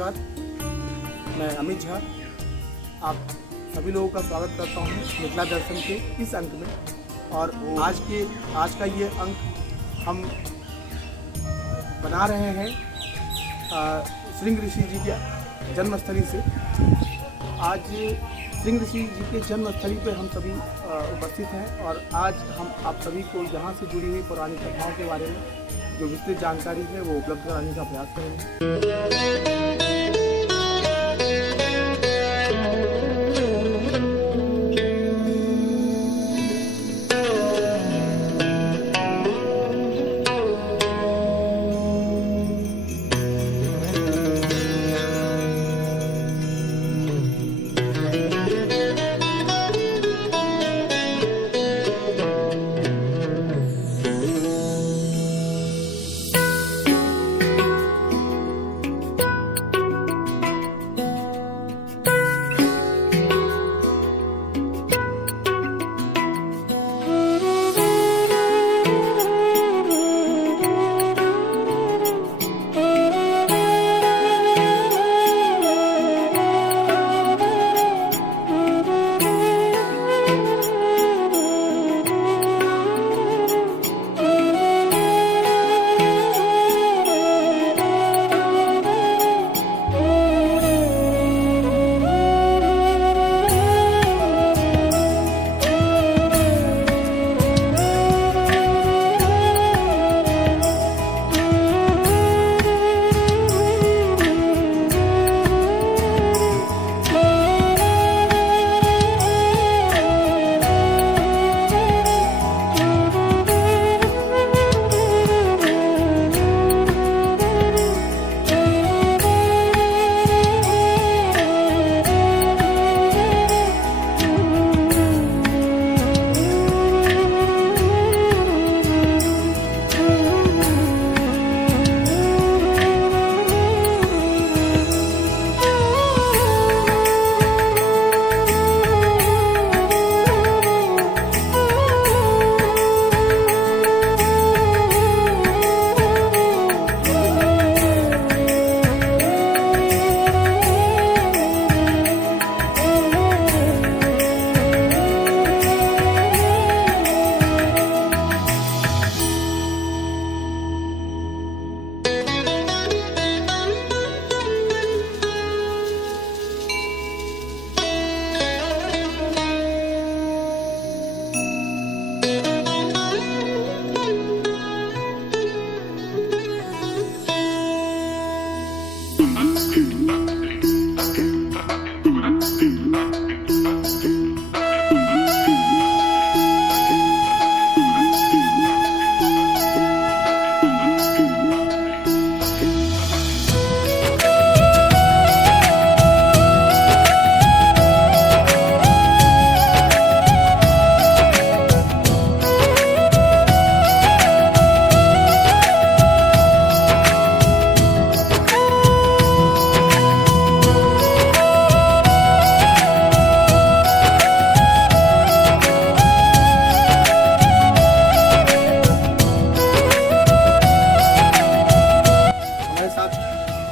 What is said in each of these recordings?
नमस्कार, मैं अमित झा आप सभी लोगों का स्वागत करता हूँ मिथिला दर्शन के इस अंक में। और आज का ये अंक हम बना रहे हैं श्रृंग ऋषि जी के जन्मस्थली से। आज श्रृंग ऋषि जी के जन्मस्थली पर हम सभी उपस्थित हैं और आज हम आप सभी को यहाँ से जुड़ी हुई पौराणिक कथाओं के बारे में जो विस्तृत जानकारी है वो उपलब्ध कराने का प्रयास करेंगे।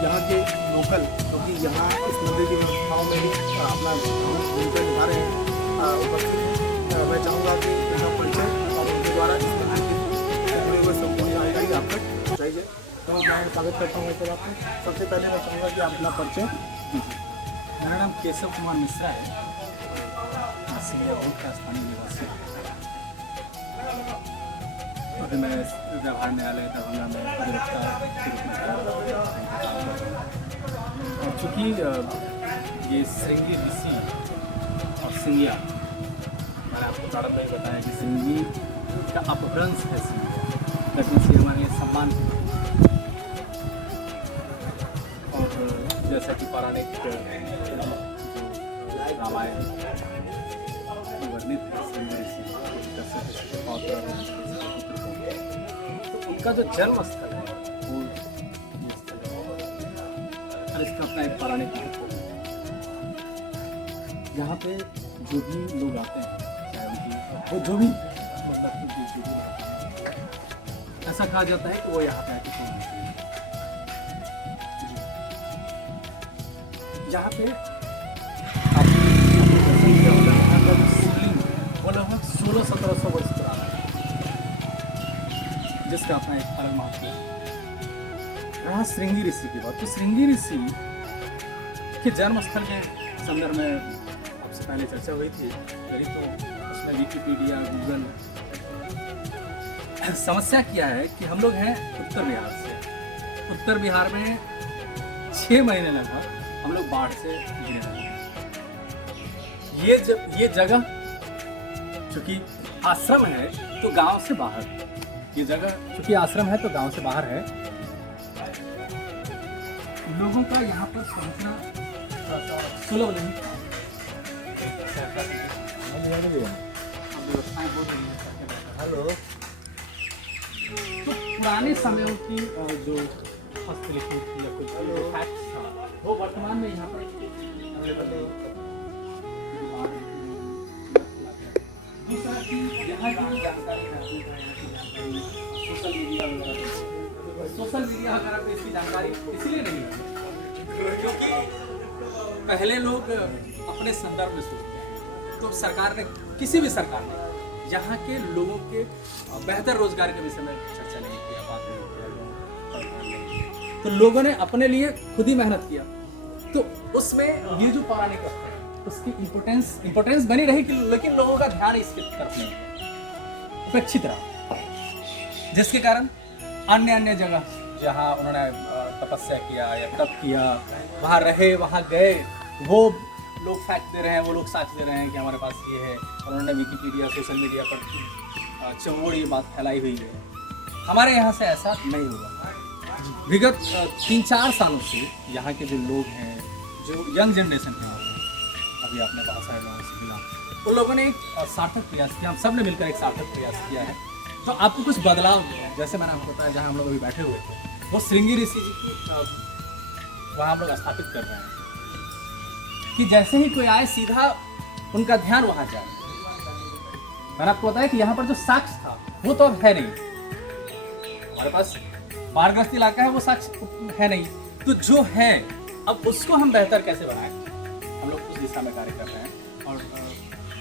यहाँ के लोकल क्योंकि यहाँ इस मंदिर की व्यवस्थाओं में भी अपना भूमिका निभा रहे हैं उपस्थित हैं। मैं चाहूँगा कि उनका परिचय और उनके द्वारा इस मंदिर के जुड़े हुए संपूर्ण जानकारी आप तक पहुँचाइए। तो मैं स्वागत करता हूँ सर आपका। सबसे पहले मैं चाहूँगा कि आप अपना परिचय दीजिए। मेरा नाम केशव कुमार मिश्रा है, सिंगापुर का स्थानीय निवासी। अभी मैं व्यवहार न्यायालय दरभंगा में अधिवक्ता के रूप में काम और चूँकि ये श्रृंगी ऋषि और सिंगिया, मैंने आपको प्रारंभ में बताया कि श्रृंगी का अपभ्रंश है सिंगिया, लेकिन से हमारे लिए सम्मान है। और जैसा कि पौराणिक रामायण वर्णित है श्रृंगी ऋषि तो उनका जो जन्म स्थल है वो और इसका अपना एक पौराणिक महत्व है। यहाँ पे जो भी लोग आते हैं, चाहे उनकी वो जो भी मतलब ऐसा कहा जाता है कि वो यहाँ पे आके यहाँ पे आपने दर्शन किया होगा, यहाँ का जो शिवलिंग वो लगभग 1600-1700 वर्ष पुराना है, जिसका अपना एक अलग महत्व है। रहा श्रृंगी ऋषि की बात, तो श्रृंगी ऋषि के जन्म स्थल के संदर्भ में आपसे पहले चर्चा हुई थी, यही तो उसमें विकिपीडिया, गूगल। समस्या क्या है कि हम लोग हैं उत्तर बिहार से, उत्तर बिहार में 6 महीने लगभग हम लोग बाढ़ से घिरे रहे हैं। ये जगह चूंकि आश्रम है तो गांव से बाहर, ये जगह चूंकि आश्रम है तो गांव से बाहर है, लोगों का यहाँ पर पहुंचना थोड़ा सा सुलभ नहीं था। व्यवस्थाएं हो रही हैं। हेलो, तो पुराने समयों की जो हस्तलिखित या कुछ फैक्ट्स था वो वर्तमान में यहाँ पर अवेलेबल है। दूसरा कि यहाँ की जानकारी सोशल मीडिया वगैरह पे इसकी जानकारी इसलिए नहीं है क्योंकि पहले लोग अपने संदर्भ में सोचते हैं, तो सरकार ने, किसी भी सरकार ने यहाँ के लोगों के बेहतर रोजगार के विषय में चर्चा नहीं किया, बात नहीं किया। तो लोगों ने अपने लिए खुद ही मेहनत किया, तो उसमें ये जो पौराणिक है उसकी इम्पोर्टेंस बनी रही, लेकिन लोगों का ध्यान इसके तरफ नहीं उपेक्षित रहा, जिसके कारण अन्य जगह जहाँ उन्होंने तपस्या किया या तप किया, वहाँ रहे, वहाँ गए, वो लोग फैक्ट दे रहे हैं, वो लोग साक्ष्य दे रहे हैं कि हमारे पास ये है, और उन्होंने विकिपीडिया, सोशल मीडिया पर चौड़ ये बात फैलाई हुई है। हमारे यहाँ से ऐसा नहीं हुआ। विगत 3-4 सालों से यहाँ के जो लोग हैं, जो यंग जनरेशन है, अभी आपने बहुत सारे लोगों से मिला, उन लोगों ने एक सार्थक प्रयास किया, हम सब ने मिलकर एक सार्थक प्रयास किया है। तो आपको कुछ बदलाव, जैसे मैंने आपको बताया, जहाँ हम लोग अभी बैठे हुए थे, वो श्रृंगी ऋषि जी की वहाँ हम लोग स्थापित कर रहे हैं कि जैसे ही कोई आए सीधा उनका ध्यान वहाँ जाए। मैंने आपको बताया कि यहाँ पर जो साक्ष्य था वो तो अब है नहीं, हमारे पास बाढ़ग्रस्त इलाका है, वो साक्ष्य है नहीं, तो जो है अब उसको हम बेहतर कैसे बनाएं, हम लोग उस दिशा में कार्य कर रहे हैं। और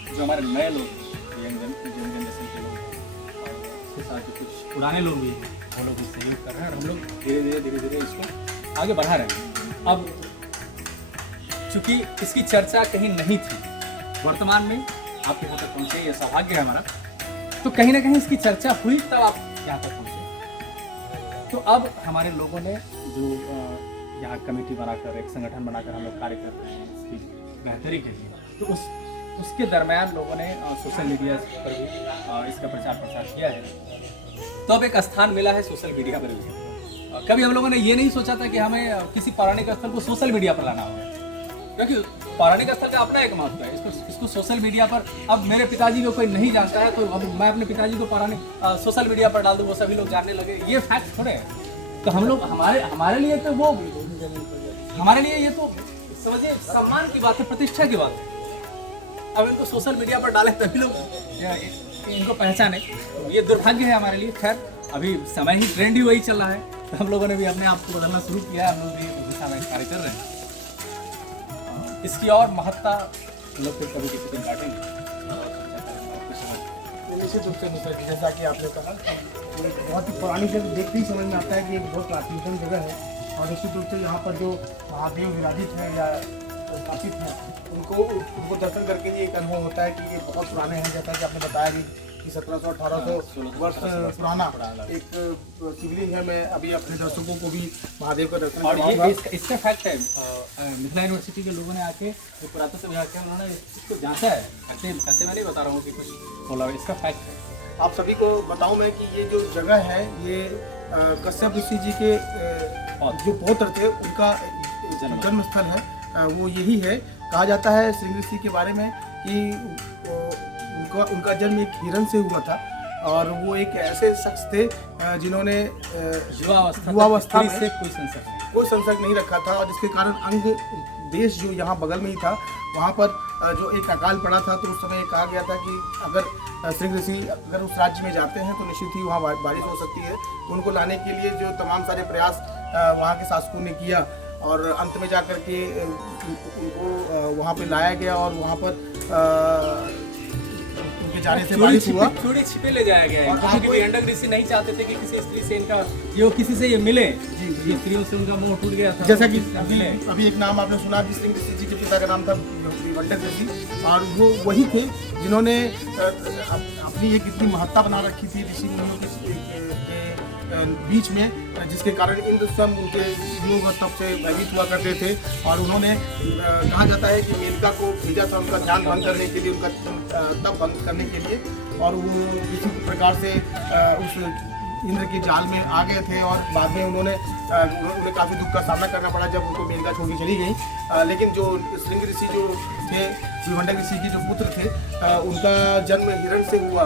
जो हमारे नए लोग, यंग जनरेशन के लोग, और उसके साथ जो कुछ पुराने लोग भी हैं, वो लोग भी सहयोग कर रहे हैं, और हम लोग धीरे धीरे इसको आगे बढ़ा रहे हैं। अब चूंकि इसकी चर्चा कहीं नहीं थी, वर्तमान में आपके यहाँ तक पहुँचे, ये सौभाग्य है हमारा, तो कहीं ना कहीं इसकी चर्चा हुई तब आप यहाँ तक पहुँचे। तो अब हमारे लोगों ने जो यहाँ कमेटी बनाकर, एक संगठन बनाकर हम लोग कार्य कर रहे हैं इसकी बेहतरी के लिए, तो उसके दरम्यान लोगों ने सोशल मीडिया पर भी इसका प्रचार प्रसार किया है। तो अब एक स्थान मिला है सोशल मीडिया पर भी। कभी हम लोगों ने ये नहीं सोचा था कि हमें किसी पौराणिक स्थल को सोशल मीडिया पर लाना होगा, क्योंकि पौराणिक स्थल का अपना एक महत्व है। इसको सोशल मीडिया पर, अब मेरे पिताजी को कोई नहीं जानता है तो अब मैं अपने पिताजी को पौराणिक सोशल मीडिया पर डाल दूँ, वो सभी लोग जानने लगे, ये फैक्ट थोड़े है। तो हम लोग, हमारे लिए तो वो, हमारे लिए ये तो समझिए सम्मान की बात है, प्रतिष्ठा की बात है। अब इनको सोशल मीडिया पर डालें तभी लोग इनको पहचाने, तो ये दुर्भाग्य है हमारे लिए। खैर, अभी समय ही, ट्रेंड ही वही चल रहा है, तो हम लोगों ने भी अपने आप को बदलना शुरू किया, हम लोग भी उस दिशा में कार्य कर रहे हैं। इसकी और महत्ता लोग फिर कभी किसी दिन बांटेंगे। निश्चित रूप से मिश्रा जी, जैसा कि आपने कहा, ये बहुत ही पुरानी जगह, देखते ही समझ में आता है कि एक बहुत प्राचीनतम जगह है। और निश्चित रूप से यहाँ पर जो महादेव विराजित हैं या स्थापित हैं, उनको दर्शन करके ही एक अनुभव होता है कि ये बहुत पुराने हैं। जैसा कि आपने बताया कि 1700-1800 वर्ष पुराना एक शिवलिंग है। मैं अभी अपने दर्शकों को भी महादेव का दर्शन और कराऊंगा। ये इसका फैक्ट है, मिथिला यूनिवर्सिटी के लोगों ने आके, जो पुरातत्व विभाग के, उन्होंने इसको जांचा है। ऐसे मैं नहीं बता रहा हूँ कि कुछ बोला, इसका फैक्ट है। आप सभी को बताऊं मैं कि ये जो जगह है, ये कश्यप ऋषि जी के जो पौत्र थे, उनका जन्म स्थल है, वो यही है। कहा जाता है श्रृंगी ऋषि के बारे में कि उनका जन्म एक हिरण से हुआ था, और वो एक ऐसे शख्स थे जिन्होंने युवावस्था में कोई संसर्ग नहीं रखा था, और जिसके कारण अंग देश जो यहाँ बगल में ही था, वहाँ पर जो एक अकाल पड़ा था, तो उस समय कहा गया था कि अगर श्रृंगी ऋषि अगर उस राज्य में जाते हैं तो निश्चित ही वहाँ बारिश हो सकती है। तो उनको लाने के लिए जो तमाम सारे प्रयास वहाँ के शासकों ने किया, और अंत में जाकर के उनको वहाँ पे लाया गया और वहाँ पर उनके जाने से बारिश हुआ। चोरी छिपे ले जाया गया है, और क्योंकि आपको- विवेकानंद ऋषि नहीं चाहते थे कि किसी स्त्री से इनका किसी से ये मिले। जी, ये स्त्रियों से उनका मोह टूट गया था। जैसा कि मिले। अभी एक नाम आपने सुना, श्री ऋषि जी के पिता का नाम था विभंडक ऋषि, और वो वही थे जिन्होंने अपनी एक इतनी महत्ता बना रखी थी ऋषि मुनियों के बीच में, जिसके कारण इंद्र स्वयं उनके युग तब से भयभीत हुआ करते थे। और उन्होंने कहा जाता है कि मेनका को भेजा था उनका ध्यान भंग करने के लिए, उनका तप भंग करने के लिए, और वो किसी प्रकार से उस इंद्र के जाल में आ गए थे। और बाद में उन्हें काफ़ी दुख का सामना करना पड़ा जब उनको मेनका छोड़ के चली गई। लेकिन जो श्रृंग ऋषि जो थे, विभंडक ऋषि के जो पुत्र थे, उनका जन्म हिरण से हुआ,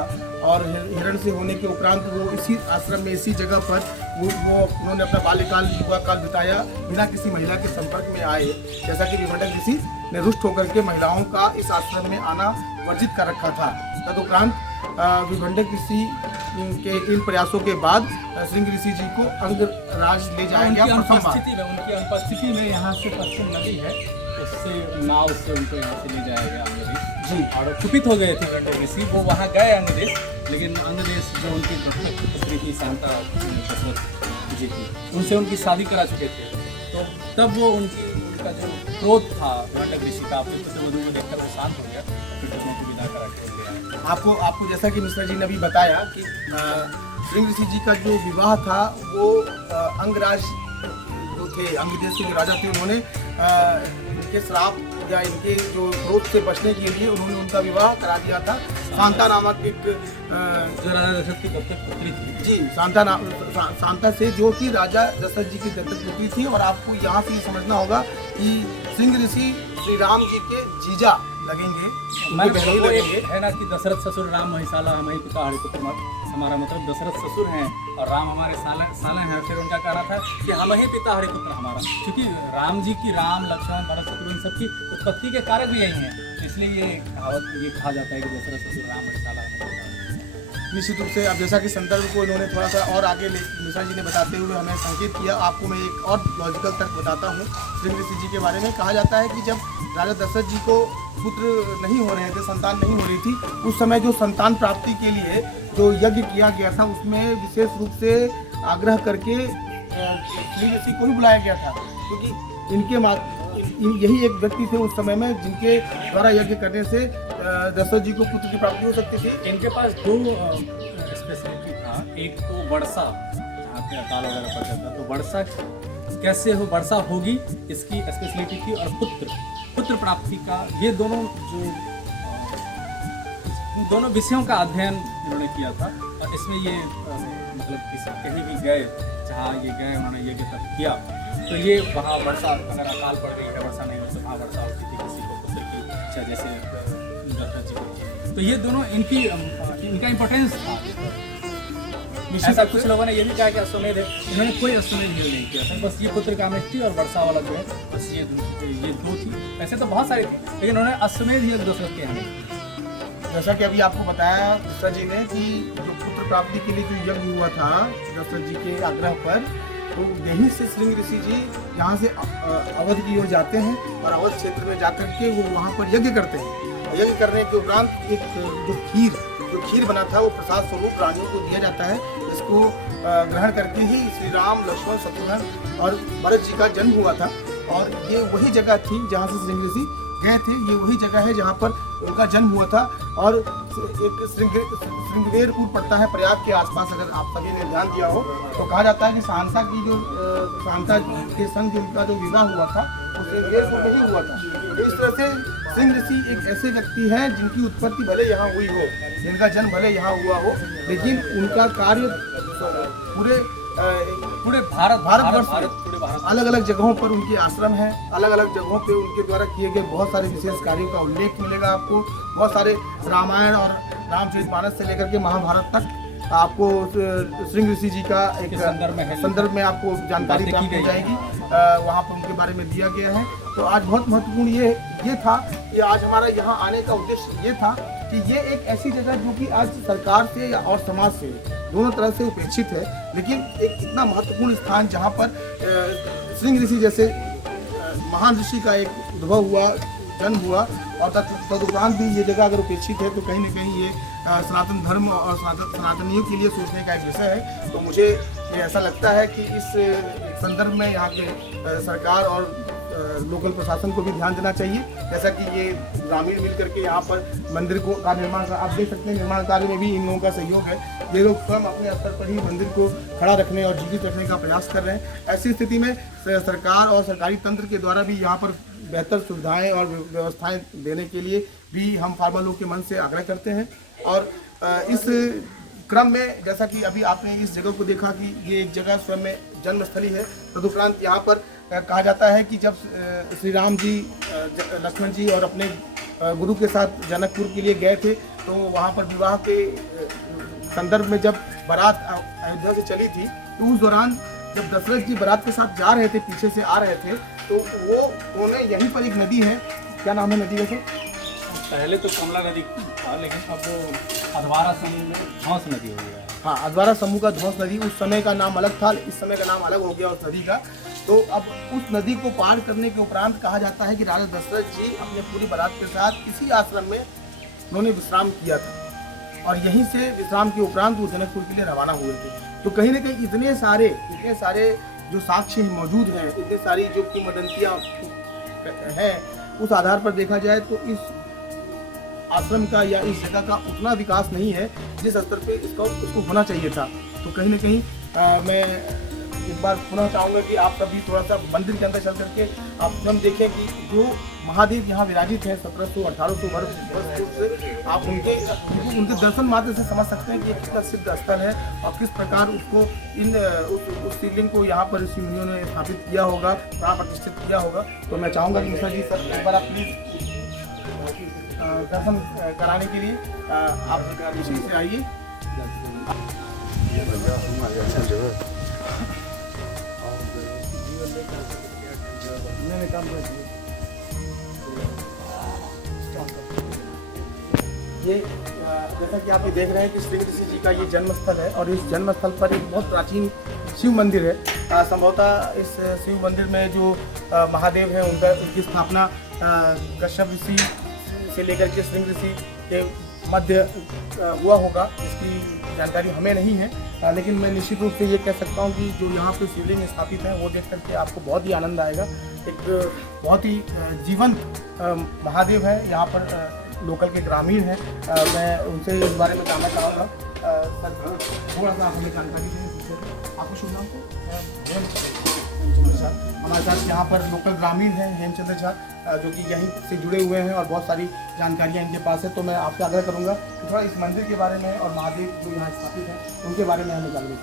और हिरण से होने के उपरांत वो इसी आश्रम में, इसी जगह पर उन्होंने अपना बाल्यकाल, युवा काल बिताया बिना किसी महिला के संपर्क में आए। जैसा कि विभंडक ऋषि ने रुष्ट होकर के महिलाओं का इस आश्रम में आना वर्जित कर रखा था। तदुपरांत विभंडक ऋषि के इन प्रयासों के बाद श्रृंग ऋषि जी को अंगराज ले जाया गया प्रथम बार। उनकी अनुपस्थिति में यहाँ से पश्चिम नदी है, उससे नाव से उनको यहाँ से ले जाया गया अंगदेश जी। और कुपित हो गए थे विभंडक ऋषि, वो वहाँ गए अंगदेश, लेकिन अंगदेश जो उनकी पुत्री थी शांता दशरथ जी की, उनसे उनकी शादी करा चुके थे। तो तब वो उनका जो क्रोध था विभंडक ऋषि का, अपने पुत्रवधू को देखकर वो शांत हो गया, फिर दोनों को विदा करा के गया। आपको जैसा कि मिश्रा जी ने अभी बताया कि श्रृंग ऋषि जी का जो विवाह था वो अंगराज जो थे, अंगदेश के जो राजा थे, उन्होंने इनके श्राप या इनके जो क्रोध से बचने के लिए उन्होंने उनका विवाह करा दिया था शांता नामक एक जो राजा दशरथ की दत्तक पुत्री थी जी, शांता से, जो कि राजा दशरथ जी की दत्तक पुत्री थी। और आपको यहाँ से ये समझना होगा कि श्रृंग ऋषि श्री राम जी के जीजा लगेंगे, उनके बहनोई लगेंगे। है ना कि दशरथ ससुर राम महिसाला हमारी पिता हरिपुत्र मत, हमारा मतलब दशरथ ससुर हैं और राम हमारे साले हैं। फिर उनका कहना था कि हम ही पिता हरिपुत्र हमारा, क्योंकि राम जी की, राम लक्ष्मण भरत शत्रुघ्न इन सबकी उत्पत्ति के कारक भी यही हैं। इसलिए ये कहावत ये कहा जाता है कि दशरथ ससुर राम महिसाला हमारे पिता। निश्चित रूप से अब जैसा कि संदर्भ को इन्होंने थोड़ा सा और आगे मिश्रा जी ने बताते हुए हमें संकेत किया, आपको मैं एक और लॉजिकल तर्क बताता हूँ श्रृंग ऋषि जी के बारे में। कहा जाता है कि जब राजा दशरथ जी को पुत्र नहीं हो रहे थे, संतान नहीं हो रही थी, उस समय जो संतान प्राप्ति के लिए जो यज्ञ किया गया था उसमें विशेष रूप से आग्रह करके श्रृंग ऋषि को ही बुलाया गया था, क्योंकि यही एक व्यक्ति थे उस समय में जिनके द्वारा यज्ञ करने से दशरथ जी को पुत्र की प्राप्ति हो सकती थी। इनके पास दो स्पेशलिटी था, एक तो वर्षा, जहाँ पे अकाल वगैरह पड़ जाता, तो वर्षा कैसे हो, वर्षा होगी इसकी स्पेशलिटी थी, और पुत्र प्राप्ति का, ये दोनों विषयों का अध्ययन इन्होंने किया था। और इसमें ये मतलब कहीं भी गए, जहाँ ये गए उन्होंने यज्ञ तब किया, तो ये वहाँ वर्षा, अगर अकाल पड़ गई है, वर्षा नहीं हो तो वहाँ वर्षा होती थी किसी को पुत्र की इच्छा, जैसे दशरथ जी को। तो ये दोनों इनका इम्पोर्टेंस था। ऐसा कुछ लोगों ने ये भी कहा कि अश्वमेध है, इन्होंने कोई अश्वमेध नहीं किया था, बस ये पुत्र कामेष्टि और वर्षा वाला जो है, बस ये दो थी। ऐसे तो बहुत सारे थे, लेकिन उन्होंने अश्वमेध ही दशरथ के यहाँ। जैसा कि अभी आपको बताया मिश्रा जी ने कि जो पुत्र प्राप्ति के लिए जो यज्ञ हुआ था दशरथ जी के आग्रह पर, तो यहीं से श्रृंग ऋषि जी यहाँ से अवध की ओर जाते हैं और अवध क्षेत्र में जाकर के वो वहाँ पर यज्ञ करते हैं। यज्ञ करने के उपरांत एक जो खीर बना था वो प्रसाद स्वरूप रानियों को दिया जाता है। इसको ग्रहण करके ही श्री राम, लक्ष्मण, शत्रुघ्न और भरत जी का जन्म हुआ था। और ये वही जगह थी जहाँ से श्रृंग ऋषि गए थे, ये वही जगह है जहाँ पर उनका जन्म हुआ था। और एक श्रृंगवेरपुर पड़ता है प्रयाग के आसपास, अगर आप सभी ने ध्यान दिया हो तो कहा जाता है कि शांता के संग जिनका जो विवाह हुआ था वो श्रृंगवेरपुर में ही हुआ था। तो इस तरह से श्रृंग ऋषि एक ऐसे व्यक्ति हैं जिनकी उत्पत्ति भले यहाँ हुई हो, जिनका जन्म भले यहाँ हुआ हो, लेकिन उनका कार्य पूरे भारतवर्ष अलग अलग जगहों पर उनके आश्रम हैं, अलग अलग जगहों पे उनके द्वारा किए गए बहुत सारे विशेष कार्यों का उल्लेख मिलेगा आपको। बहुत सारे रामायण और रामचरितमानस से लेकर के महाभारत तक आपको श्रृंग ऋषि जी का एक संदर्भ में आपको जानकारी प्राप्त हो जाएगी, वहाँ पर उनके बारे में दिया गया है। तो आज बहुत महत्वपूर्ण ये था कि आज हमारा यहाँ आने का उद्देश्य ये था कि ये एक ऐसी जगह जो कि आज सरकार से और समाज से दोनों तरह से उपेक्षित है, लेकिन एक इतना महत्वपूर्ण स्थान जहाँ पर श्रृंग ऋषि जैसे महान ऋषि का एक उद्भव हुआ, जन्म हुआ, और तदुपरांत भी ये जगह अगर उपेक्षित है तो कहीं ना कहीं ये सनातन धर्म और सनातनियों के लिए सोचने का एक विषय है। तो मुझे ऐसा लगता है कि इस संदर्भ में यहाँ के सरकार और लोकल प्रशासन को भी ध्यान देना चाहिए। जैसा कि ये ग्रामीण मिल करके यहाँ पर मंदिर का निर्माण, आप देख सकते हैं निर्माण कार्य में भी इन लोगों का सहयोग है। ये लोग स्वयं अपने स्तर पर ही मंदिर को खड़ा रखने और जीवित रखने का प्रयास कर रहे हैं। ऐसी स्थिति में सरकार और सरकारी तंत्र के द्वारा भी यहाँ पर बेहतर सुविधाएं और व्यवस्थाएं देने के लिए भी हम फार्मा लोग के मन से आग्रह करते हैं। और इस क्रम में जैसा कि अभी आपने इस जगह को देखा कि ये एक जगह स्वयं में जन्मस्थली है। तदुपरांत यहाँ पर कहा जाता है कि जब श्री राम जी, लक्ष्मण जी और अपने गुरु के साथ जनकपुर के लिए गए थे तो वहाँ पर विवाह के संदर्भ में जब बारात अयोध्या से चली थी तो उस दौरान जब दशरथ जी बारात के साथ जा रहे थे, पीछे से आ रहे थे, तो उन्होंने यहीं पर एक नदी है, क्या नाम है नदी वैसे? पहले तो कमला नदी था, लेकिन अब अधवारा समूह में धौंस नदी हो गया है। हाँ, अधवारा समूह का धौंस नदी, उस समय का नाम अलग था, इस समय का नाम अलग हो गया उस नदी का। तो अब उस नदी को पार करने के उपरांत कहा जाता है कि राजा दशरथ जी अपने पूरी बारात के साथ इसी आश्रम में उन्होंने विश्राम किया था और यहीं से विश्राम के उपरांत वो जनकपुर के लिए रवाना हुए थे। तो कहीं ना कहीं इतने सारे जो साक्ष्य मौजूद हैं, इतनी सारी जो किंवदंतियाँ हैं, उस आधार पर देखा जाए तो इस आश्रम का या इस जगह का उतना विकास नहीं है जिस स्तर पे इसको होना चाहिए था। तो कहीं ना कहीं मैं एक बार पुनः चाहूँगा कि आप सभी थोड़ा सा मंदिर के अंदर चल करके आप स्वयं देखें कि जो महादेव यहाँ विराजित हैं 1700-1800 वर्ष पूर्व से, आप उनके दर्शन मात्र से समझ सकते हैं कि कितना सिद्ध स्थल है और किस प्रकार उसको उस शिवलिंग को यहाँ पर ऋषि मुनियों ने स्थापित किया होगा, प्राण प्रतिष्ठित किया होगा। तो मैं चाहूँगा कि मिश्रा जी सर एक बार आप प्लीज दर्शन कराने के लिए आप ऋषि से आइए। ये जैसा कि आप ये देख रहे हैं कि श्री ऋषि जी का ये जन्म स्थल है और इस जन्म स्थल पर एक बहुत प्राचीन शिव मंदिर है। संभवतः इस शिव मंदिर में जो महादेव है उनकी स्थापना कश्यप ऋषि से लेकर के श्री ऋषि के मध्य हुआ होगा, इसकी जानकारी हमें नहीं है, लेकिन मैं निश्चित रूप से ये कह सकता हूँ कि जो यहाँ पे शिवलिंग स्थापित है वो देख करके आपको बहुत ही आनंद आएगा। एक बहुत ही जीवंत महादेव है, यहाँ पर लोकल के ग्रामीण हैं। मैं उनसे इस बारे में जानना चाहूँगा। सर थोड़ा सा हमें जानकारी दें। आपको शुभ नाम को? हेमचंद्र झा। हमारे साथ यहाँ पर लोकल ग्रामीण हैं हेमचंद्र झा, जो कि यहीं से जुड़े हुए हैं और बहुत सारी जानकारियाँ इनके पास है। तो मैं आपसे आग्रह करूँगा कि थोड़ा इस मंदिर के बारे में और महादेव जो यहाँ स्थापित है उनके बारे में हमें जानकारी।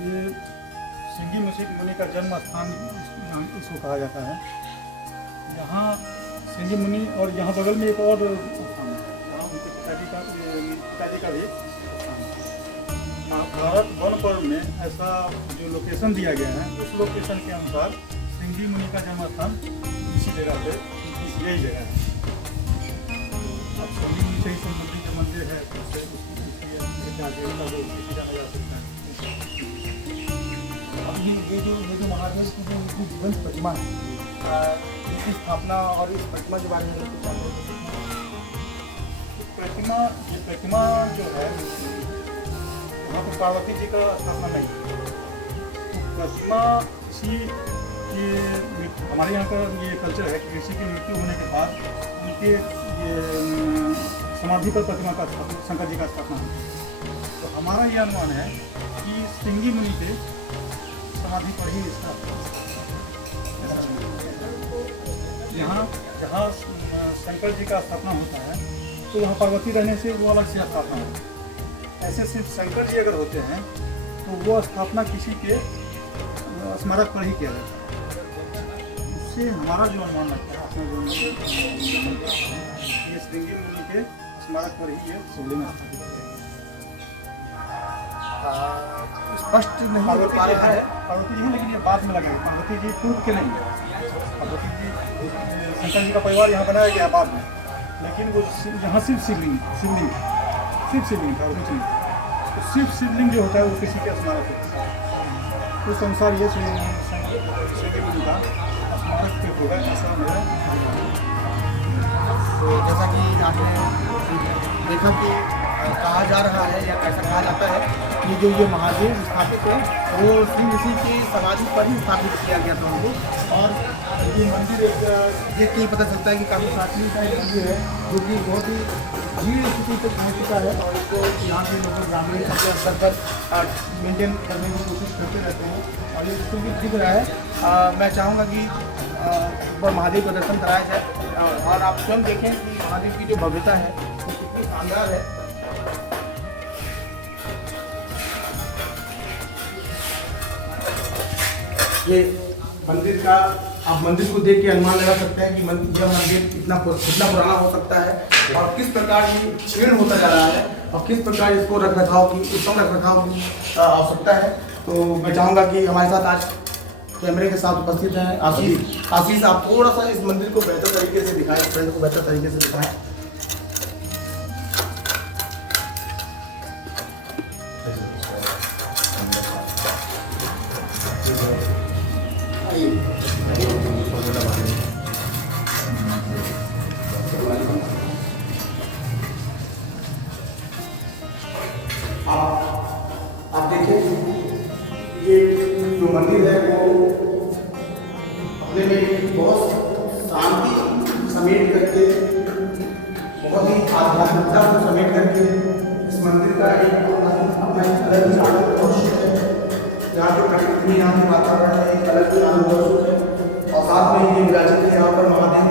ये सिंगी मुनि का जन्म स्थान इसको कहा जाता है। यहाँ सिंगी मुनि और यहाँ बगल में एक और स्थान है, यहाँ उनके पिताजी का भी स्थान है। भारत वन पर्व में ऐसा जो लोकेशन दिया गया है उस लोकेशन के अनुसार सिंगी मुनि का जन्म स्थान इसी जगह पे, यही जगह है। अब सिंगी मुनि से ही संबंधित जो मंदिर है उससे अभी ये जो महादेव की जो उनकी जीवंत प्रतिमा है, इसकी स्थापना और इस प्रतिमा के बारे में प्रतिमा जो है वहाँ पर पार्वती जी का स्थापना नहीं है। प्रतिमा ऋषि की हमारे यहाँ का ये कल्चर है कि ऋषि की मृत्यु होने के बाद उनके ये समाधि पर प्रतिमा का स्थापना, शंकर जी का स्थापना है। तो हमारा ये अनुमान है कि सिंगी मुनि के समाधि पर ही इसका यहाँ जहाँ शंकर जी का स्थापना होता है तो वहाँ पार्वती रहने से वो अलग से स्थापना होता है। ऐसे सिर्फ शंकर जी अगर होते हैं तो वो स्थापना किसी के स्मारक पर ही किया जाता है। उससे हमारा जो अनुमान लगता है, अपना जो ये श्रृंगी मुनि के स्मारक पर ही ये शिवलिंग स्थापित है। स्पष्ट नहीं हो पा रहा है पार्वती जी, लेकिन ये बाद में लगा। पार्वती जी पूर्व के नहीं है, पार्वती जी शंकर जी का परिवार यहाँ बनाया गया बाद में, लेकिन वो यहाँ सिर्फ शिवलिंग था और कुछ नहीं। तो सिर्फ शिवलिंग जो होता है वो किसी के स्मारक होता है। उस अनुसार ये संगी मुनि का स्मारक होगा, ऐसा मेरा तो जैसा कि आपने देखा कि कहा जा रहा है या ऐसा कहा जाता है कि जो ये महादेव स्थापित है वो श्री ऋषि की समाधि पर ही स्थापित किया गया था उनको। और ये मंदिर देख के ही पता चलता है कि काफ़ी प्राचीन का एक मंदिर है जो कि बहुत ही भीड़ स्थिति तक पहुँच चुका है और इसको यहाँ के लोग ग्रामीण अपने स्तर पर मेंटेन करने की कोशिश करते रहते हैं। और ये क्योंकि दिख रहा है मैं चाहूँगा कि एक बार महादेव का दर्शन कराया जाए और आप स्वयं देखें कि महादेव की जो भव्यता है वो कितनी शानदार है। ये मंदिर का आप मंदिर को देख के अनुमान लगा सकते हैं कि यह मंदिर कितना पुराना हो सकता है और किस प्रकार ये क्षीण होता जा रहा है और किस प्रकार इसको रखरखाव की उत्तम रखरखाव की आवश्यकता है। तो मैं चाहूँगा कि हमारे साथ आज कैमरे के साथ उपस्थित हैं आशीष, आप थोड़ा सा इस मंदिर को बेहतर तरीके से दिखाएं, फ्रेंड को बेहतर तरीके से दिखाएं। आप देखें ये जो मंदिर है वो अपने में बहुत शांति समेट करके, बहुत ही आध्यात्मिकता को समेट करके इस मंदिर का एक अपना एक अलग ही आनंद है। यहाँ के प्रकृति, यहाँ के वातावरण में एक अलग ही आनंद है और साथ में ये विराजित है यहाँ पर महादेव।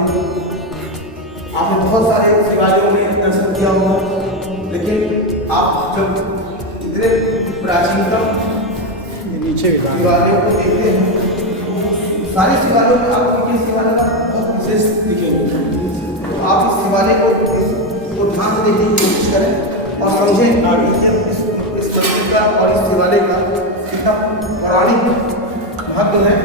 आपने बहुत सारे शिवालयों में दर्शन किया होगा, लेकिन आप जब इतने प्राचीनतम नीचे शिवालयों को देखते हैं, सारे शिवालयों में आपको किस शिवालय का बहुत विशेष दिखेगा। तो आप इस शिवालय को ध्यान से देखने की कोशिश करें और समझें कि इस मंदिर का और इस शिवालय का कितना पौराणिक महत्व है।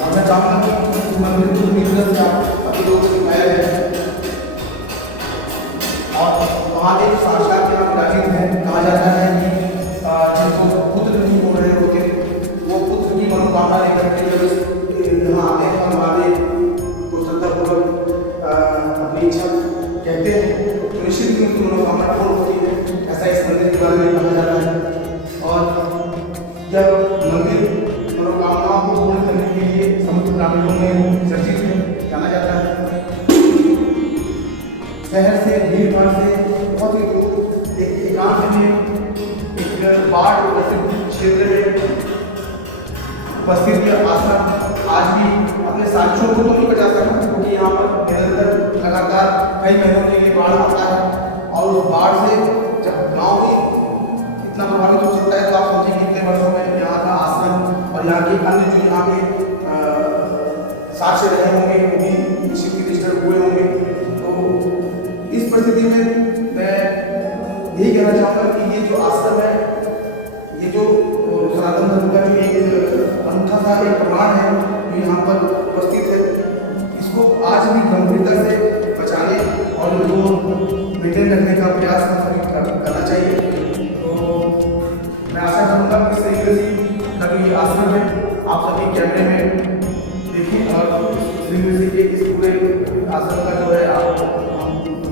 और मैं चाहूँगा कि इस मंदिर को पूरी तरह से आप सभी लोगों को दिखाया जाए और महादेव साक्षात यहाँ विराजित है। कहा जाता है कि जिनको पुत्र नहीं हो रहे होते वो पुत्र की मनोकामना लेकर के जब यहाँ आते हैं और महादेव को श्रद्धापूर्वक अपनी इच्छा कहते हैं तो निश्चित ही उनकी मनोकामना पूर्ण होती है। ऐसा इस मंदिर के बारे में कहा जाता है। और जब मंदिर मनोकामनाओं को पूर्ण करने के लिए समस्त ग्रामीणों में चर्चित है, जाना जाता है। शहर से, भीड़ भाड़ से बहुत ही दूर एक एकांत में एक बाढ़ ग्रसित क्षेत्र में उपस्थित यह आश्रम आज भी अपने साक्ष्यों को तो नहीं बचा सकता, क्योंकि यहाँ पर निरंतर लगातार कई महीनों के लिए बाढ़ आता है और उस बाढ़ से जब गाँव ही इतना प्रभावित हो सकता है तो आप समझें कितने वर्षों में यहाँ का आश्रम और यहाँ के अन्य जो यहाँ के साक्ष्य रहे होंगे वो भी निश्चित डिस्टर्ब हुए होंगे। तो इस परिस्थिति में मैं यही कहना चाहूँगा कि ये जो आश्रम है, ये जो सनातन धर्म का जो एक अनूठा सा एक प्रमाण है जो यहाँ पर उपस्थित है, इसको आज भी गंभीरता से बचाने और इनको मेंटेन रखने का प्रयास करना चाहिए। तो मैं आशा करूँगा कि श्री ऋषि का जो ये आश्रम है आप सभी कैमरे में देखिए और श्री ऋषि के इस पूरे आश्रम का जो है आप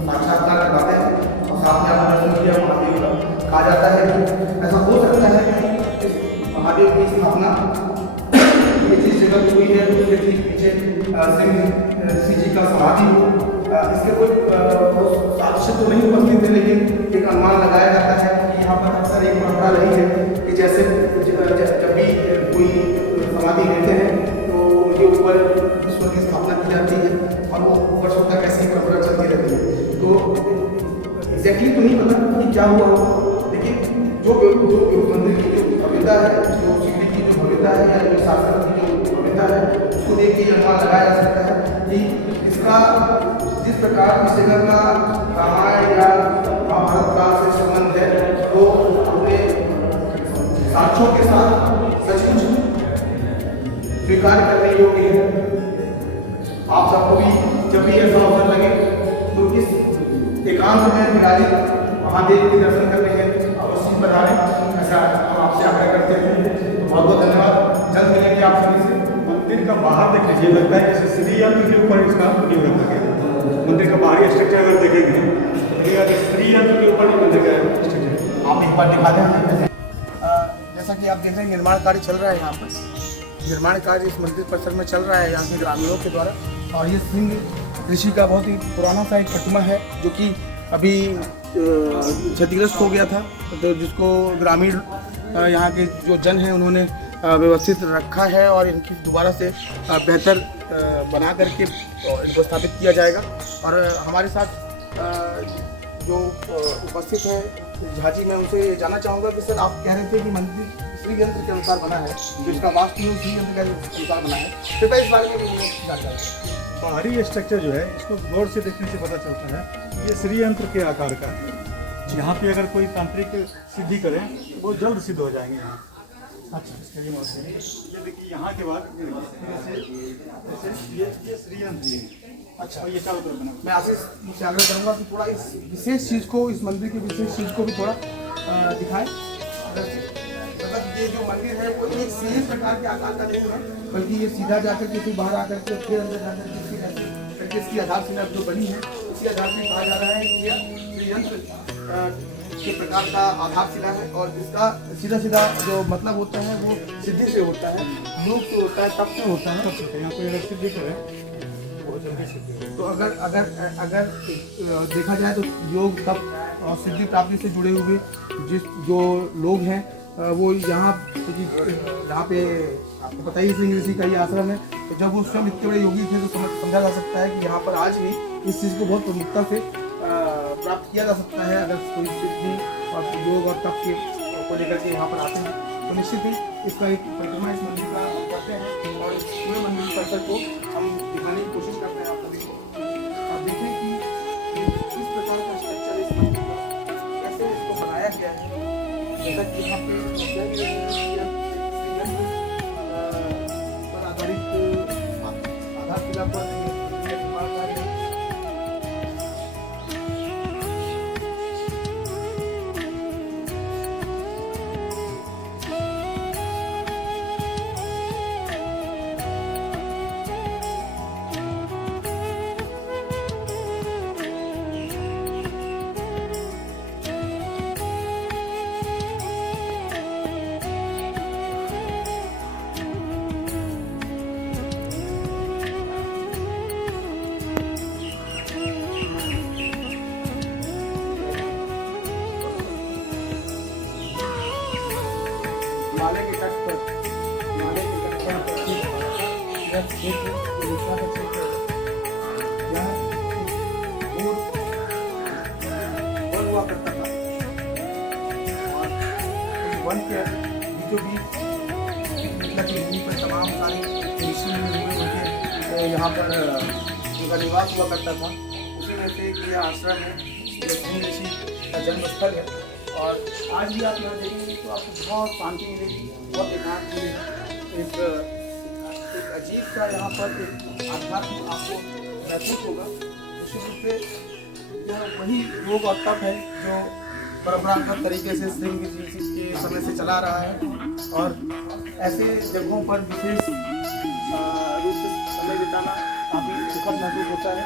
साक्षात्कार करवाते हैं और साथ में आपने दर्शन किया महादेव का। कहा जाता है कि ऐसा हो सकता है कि इस महादेव की स्थापना जिस जगह हुई है उसके ठीक पीछे श्री ऋषि जी का समाधि हो। इसके कोई साक्ष्य तो नहीं उपस्थित है, लेकिन एक अनुमान लगाया जाता है कि यहाँ पर अक्सर एक परंपरा रही है कि जैसे जब भी कोई समाधि लेते हैं तो उनके ऊपर ईश्वर की स्थापना की जाती है और वो वर्षों तक ऐसी ही परंपरा चलती रहती है। तो एग्जैक्टली तो नहीं पता कि क्या हुआ हो, लेकिन जो मंदिर की जो भव्यता है, जो शिवजी की जो भव्यता है या जो शास्त्र की जो भव्यता है, उसको देख के अनुमान लगाया जा सकता है कि इसका जिस प्रकार इस जगह का रामायण या महाभारत काल से संबंध है वो अपने साक्ष्यों के साथ सचमुच स्वीकार करने योग्य है। आप सबको भी जब भी ऐसा अवसर लगे तो इस एकांत में विराजित महादेव के दर्शन करने हैं अवश्य पधारें, ऐसा हम आपसे आग्रह करते हैं। तो बहुत बहुत धन्यवाद, जल्द मिलेंगे आप सभी से। मंदिर का बाहर देख लीजिए, लगता है जैसे श्री यंत्र के ऊपर इसका नींव रखा गया। मंदिर का बाहरी स्ट्रक्चर अगर देखेंगे तो देखिएगा कि श्री यंत्र के ऊपर मंदिर का स्ट्रक्चर। आप एक बार दिखा दें हमें। जैसा कि आप देख रहे हैं निर्माण कार्य चल रहा है यहाँ पर, निर्माण कार्य इस मंदिर परिसर में चल रहा है यहाँ के ग्रामीणों के द्वारा। और ये सिंह ऋषि का बहुत ही पुराना सा एक प्रतिमा है जो कि अभी क्षतिग्रस्त हो गया था, तो जिसको ग्रामीण यहाँ के जो जन हैं उन्होंने व्यवस्थित रखा है और इनकी दोबारा से बेहतर बना करके इनको स्थापित किया जाएगा। और हमारे साथ जो उपस्थित है झाजी, मैं उनसे जानना चाहूँगा कि सर आप कह रहे थे कि मंदिर श्री यंत्र के अनुसार बना है, जिसका वास्तु श्री यंत्र के अनुसार बना है, कृपया इस बारे में मुझे जानकारी। बाहरी स्ट्रक्चर जो है इसको गौर से देखने से पता चलता है ये श्री यंत्र के आकार का है। यहाँ पे अगर कोई तांत्रिक सिद्धि करें तो वो जल्द सिद्ध हो जाएंगे यहाँ। अच्छा, ये देखिए यहाँ के बाद ये श्री यंत्र है। अच्छा, ये चारों तरफ बना। मैं आशीष से आग्रह करूँगा कि थोड़ा इस विशेष चीज़ को, इस मंदिर की विशेष चीज़ को भी थोड़ा दिखाएं। मतलब ये जो मंदिर है वो एक सीधे प्रकार के आकार का नहीं है, बल्कि ये सीधा जाकर के फिर बाहर आकर के फिर अंदर जाकर के फिर ऐसे करके इसकी आधारशिला जो बनी है उसी आधार से कहा जा रहा है कि यह यंत्र के प्रकार का आधारशिला है। और इसका सीधा सीधा जो मतलब होता है वो सिद्धि से होता है, योग से होता है, तप से होता है। यहाँ कोई अगर सिद्धि करे बहुत जल्दी सिद्धि। तो अगर देखा जाए तो योग तप और सिद्धि प्राप्ति से जुड़े हुए जो लोग हैं वो यहाँ पे आपको पता ही सिंह ऋषि का ये आश्रम है। तो जब वो स्वयं इतने बड़े योगी थे तो समझा जा सकता है कि यहाँ पर आज भी इस चीज़ को बहुत प्रमुखता से प्राप्त किया जा सकता है। अगर कोई सिद्धि और योग और तप के को लेकर के यहाँ पर आते हैं तो निश्चित ही इसका एक परिक्रमा इस मंदिर का करते हैं और इस पूरे मंदिर परिसर को हम दिखाने की कोशिश करते हैं आप सभी को। आप देखें कि किस प्रकार का स्ट्रक्चर इस मंदिर का कैसे इसको बनाया गया है। जैसा कि यहाँ पे पर आधारित आधारशिला पर निर्माण कार्य हिमालय के तट पर यह क्षेत्र उड़ीसा का क्षेत्र है। यहाँ वन हुआ करता था और वन के बीचों बीच भूमि पर तमाम सारे ऋषि उनके यहाँ पर उनका निवास हुआ करता था। उसी में से एक यह आश्रम है, सिंह ऋषि का जन्म स्थल है। और आज भी आप यहाँ देखेंगे तो आपको बहुत शांति मिलेगी, बहुत एकांत मिलेगी। एक अजीब सा यहाँ पर एक आध्यात्म आपको महसूस होगा। निश्चित रूप से यह वही योग और तप है जो परंपरागत तरीके से सिंह ऋषि के समय से चला रहा है। और ऐसे जगहों पर विशेष रूप से समय बिताना काफ़ी सुखद महसूस होता है।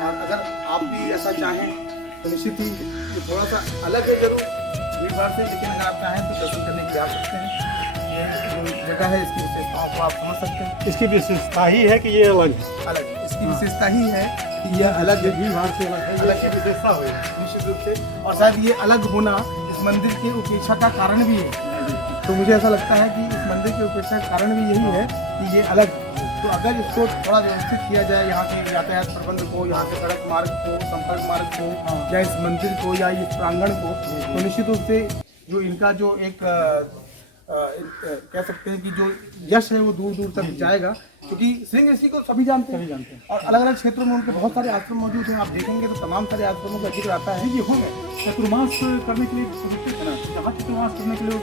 और अगर आप भी ऐसा चाहें तो निश्चित ही ये थोड़ा सा अलग है जरूर भीड़ भाड़ से, लेकिन अगर आप चाहें तो दर्शन करने के लिए आ सकते हैं। ये जो जगह है इसकी विशेषताओं को आप समझ सकते हैं। इसकी विशेषता ही है कि ये अलग है। अलग इसकी विशेषता ही है कि यह अलग है, भीड़ भाड़ से अलग की विशेषता हुई निश्चित रूप से। और शायद ये अलग होना इस मंदिर की उपेक्षा का कारण भी है। तो मुझे ऐसा लगता है कि इस मंदिर की उपेक्षा का कारण भी यही है कि ये अलग। तो अगर इसको थोड़ा व्यवस्थित किया जाए, यहाँ के यातायात प्रबंध को, यहाँ के सड़क मार्ग को, संपर्क मार्ग को, या इस मंदिर को या इस प्रांगण को, तो निश्चित रूप से जो इनका जो एक कह सकते हैं कि जो यश है वो दूर दूर तक जाएगा। क्योंकि सिंह ऋषि को सभी जानते हैं और अलग अलग क्षेत्रों में उनके बहुत सारे आश्रम मौजूद हैं। आप देखेंगे तो तमाम सारे आश्रमों का जिक्र आता है। ये होंगे चतुर्मास करने के लिए जहाँ चतुर्मास करने के लिए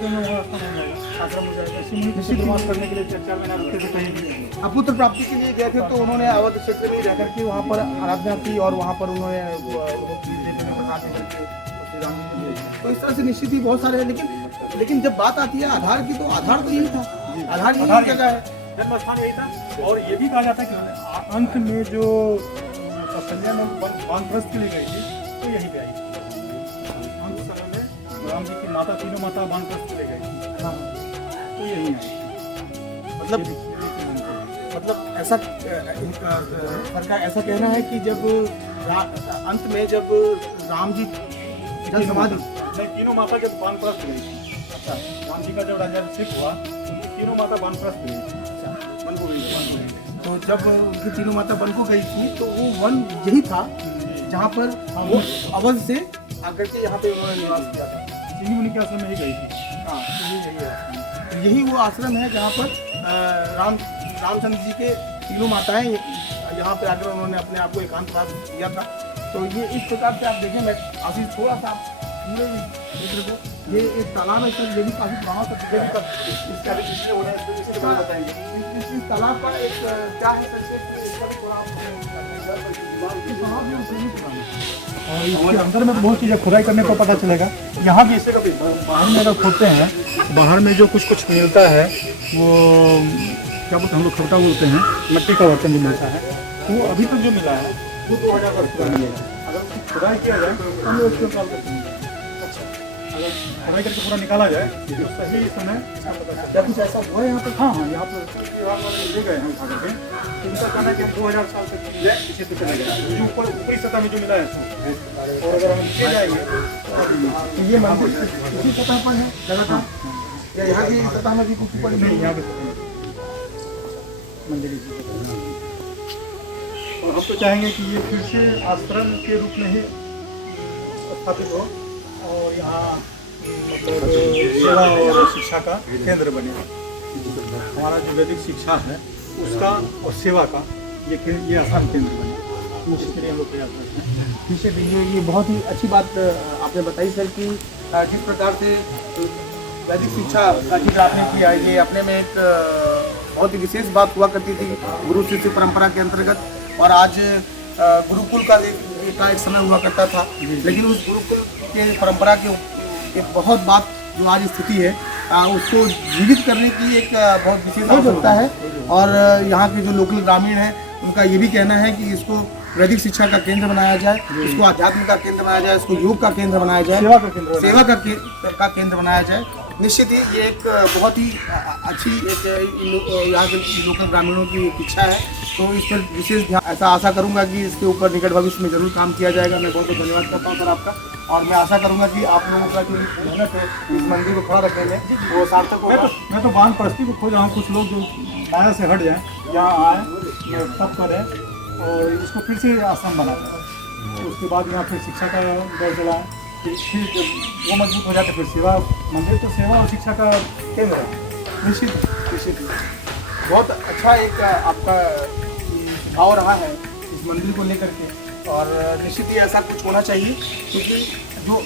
आश्रम हो जाएगा। चतुर्मास करने के लिए 4 महीना रुकते थे कहीं भी। अपुत्र प्राप्ति के लिए गए थे तो उन्होंने अवध क्षेत्र में रह करके वहाँ पर आराधना की और वहाँ पर उन्होंने प्रसाद तो इस तरह से निश्चित ही बहुत सारे हैं, लेकिन जब बात आती है आधार की, तो आधार तो यही था, आधार यही जगह है, जन्म स्थान यही था। और ये भी कहा जाता है कि अंत में जो कौशल्या में वानप्रस्थ के लिए गई थी, तो यहीं पे आई थी। अंत समय में राम जी की माता, तीनों माता वानप्रस्थ के लिए गई थी, तो यहीं आई। मतलब ऐसा इनका सरकार ऐसा कहना है कि जब अंत में जब राम जी जल समाधि, नहीं, तीनों माता जब वानप्रस्थ गई थी, अच्छा, राम जी का जब राज्याभिषेक हुआ, तो तीनों माता वानप्रस्थ गई थी, वन को गई थी। तो जब उनकी तीनों माता वन को गई थी, तो वो वन यही था जहाँ पर वो अवध से आकर के यहाँ पे उन्होंने निवास किया था। सिंगी मुनि के आश्रम में ही गई थी। हाँ, यही वो आश्रम है जहाँ पर रामचंद्र जी के तीनों माताएं यहाँ पे आकर उन्होंने अपने आप को एकांतवास किया था। तो ये इस प्रकार से आप देखें, मैं आशीष थोड़ा सा पूरे क्षेत्र को, ये एक तालाब है सर, ये भी काफी पुराना था, इसका भी इसलिए हो रहा है, इसके बारे में बताएंगे। इस तालाब का एक क्या है सर, इसका भी थोड़ा और इसके अंदर में तो बहुत चीज़ें खुदाई करने को पता चलेगा। यहाँ भी ऐसे कभी बाहर में अगर खोदते हैं, बाहर में जो कुछ मिलता है, वो क्या बोलते हैं हम लोग, खबटा बोलते हैं, मिट्टी का बर्तन जो मिलता है, वो अभी तक जो मिला है वो 2000 वर्ष पुरानी है। अगर उसकी खुदाई किया जाए तो हम लोग उसको निकाल सकते हैं। अच्छा, अगर खुदाई करके पूरा निकाला जाए तो सही समय क्या कुछ ऐसा हुआ है यहाँ पर? हाँ, यहाँ पर ले गए हैं उठा करके, तो इनका कहना है कि 2000 साल से पीछे तो चले गए, जो ऊपरी सतह में जो मिला है। और अगर हम नीचे जाएंगे तो ये मंदिर इसी सतह पर है लगातार, या यहाँ की सतह में भी कुछ ऊपर नहीं, यहाँ पे मंदिर इसी सतह है। और हम तो चाहेंगे कि ये फिर से आश्रम के रूप में ही स्थापित हो, और यहाँ मतलब सेवा और शिक्षा का केंद्र बने। हमारा जो वैदिक शिक्षा है उसका और सेवा का ये आसान केंद्र बने, इसके लिए हम लोग प्रयास करते हैं। ठीक है, ये बहुत ही अच्छी बात आपने बताई सर कि जिस प्रकार से वैदिक शिक्षा का जिक्र आपने किया, ये अपने में एक बहुत ही विशेष बात हुआ करती थी गुरु शिष्य परंपरा के अंतर्गत। और आज गुरुकुल का एक समय हुआ करता था, लेकिन उस गुरुकुल के परंपरा के एक बहुत बात जो आज स्थिति है, उसको जीवित करने की एक बहुत विशेष आवश्यकता है। और यहाँ के जो लोकल ग्रामीण हैं, उनका ये भी कहना है कि इसको वैदिक शिक्षा का केंद्र बनाया जाए, इसको आध्यात्म का केंद्र बनाया जाए, इसको योग का केंद्र बनाया जाए, सेवा का केंद्र बनाया जाए। निश्चित ही ये एक बहुत ही अच्छी एक यहाँ के लोकल ग्रामीणों की एक इच्छा है। तो इस पर विशेष ध्यान, ऐसा आशा करूँगा कि इसके ऊपर निकट भविष्य में जरूर काम किया जाएगा। मैं बहुत बहुत धन्यवाद करता हूँ सर आपका, और मैं आशा करूँगा कि आप लोगों का जो मेहनत है इस मंदिर को खड़ा रखने में वो सार्थक होगा। मैं तो वानप्रस्थी को खोज रहा हूँ, कुछ लोग जो माया से हट जाए, यहाँ आए, तप करें और इसको फिर से आश्रम बना दें। उसके बाद यहाँ फिर शिक्षा का दौर चलाएं, फिर वो मजबूत हो जाते, फिर सेवा, मंदिर तो सेवा और शिक्षा का केंद्र है। निश्चित बहुत अच्छा एक आपका भाव रहा है इस मंदिर को लेकर के, और निश्चित ही ऐसा कुछ होना चाहिए, क्योंकि जो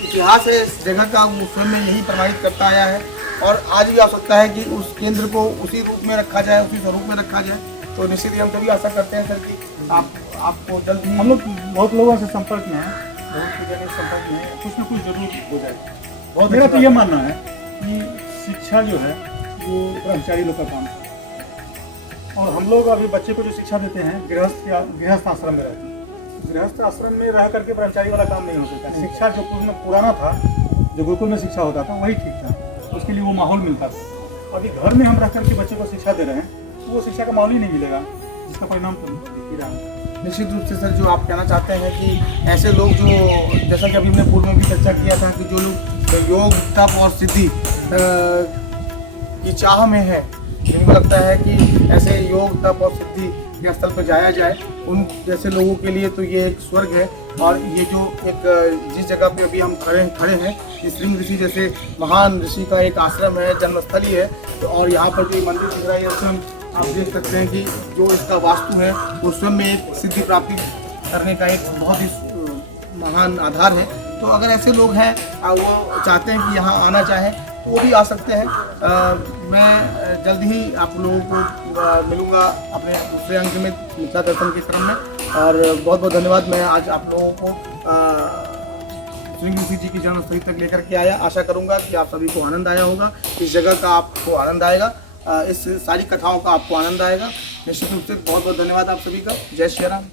इतिहास है इस जगह का वो स्वयं में यही प्रमाणित करता आया है। और आज भी आवश्यकता है कि उस केंद्र को उसी रूप में रखा जाए, उसी स्वरूप में रखा जाए। तो निश्चित ही हम सभी आशा करते हैं सर कि आपको जल्द ही, हम लोग बहुत लोगों से संपर्क में हैं, बहुत सी जगह संपर्क में है, कुछ ना कुछ जरूर हो जाए। बहुत मेरा तो ये मानना है कि शिक्षा जो है वो ब्रह्मचारी लोग का काम है, और हम लोग अभी बच्चे को जो शिक्षा देते हैं गृहस्थ आश्रम में रहते हैं। गृहस्थ आश्रम में रह करके ब्रह्मचारी वाला काम नहीं हो सकता। शिक्षा जो पुराना था, जो गुरुकुल में शिक्षा होता था, वही ठीक था, उसके लिए वो माहौल मिलता था। अभी घर में हम रह करके बच्चे को शिक्षा दे रहे हैं, तो वो शिक्षा का माहौल ही नहीं मिलेगा, जिसका परिणाम तो दिख ही रहा है। निश्चित रूप से सर जो आप कहना चाहते हैं कि ऐसे लोग जो, जैसा कि अभी हमने पूर्व में भी चर्चा किया था, कि जो लोग योग, तप और सिद्धि की चाह में है, जिनको लगता है कि ऐसे योग, तप और सिद्धि के स्थल पर जाया जाए, उन जैसे लोगों के लिए तो ये एक स्वर्ग है। और ये जो एक जिस जगह पे अभी हम खड़े हैं, इस श्रृंग ऋषि जैसे महान ऋषि का एक आश्रम है, जन्मस्थली है। तो और यहाँ पर जो मंदिर दिख रहा है, स्वयं आप देख सकते हैं कि जो इसका वास्तु है वो स्वयं में एक सिद्धि प्राप्ति करने का एक बहुत ही महान आधार है। तो अगर ऐसे लोग हैं, वो चाहते हैं कि यहाँ आना चाहें, तो वो भी आ सकते हैं। मैं जल्द ही आप लोगों को मिलूँगा अपने दूसरे अंक में मिथिला दर्शन के क्रम में। और बहुत बहुत धन्यवाद। मैं आज आप लोगों को श्रृंगी ऋषि जी की जन्मस्थली तक लेकर के आया। आशा करूंगा कि आप सभी को आनंद आया होगा, इस जगह का आपको आनंद आएगा, इस सारी कथाओं का आपको आनंद आएगा। निश्चित रूप से बहुत बहुत धन्यवाद आप सभी का। जय श्री राम।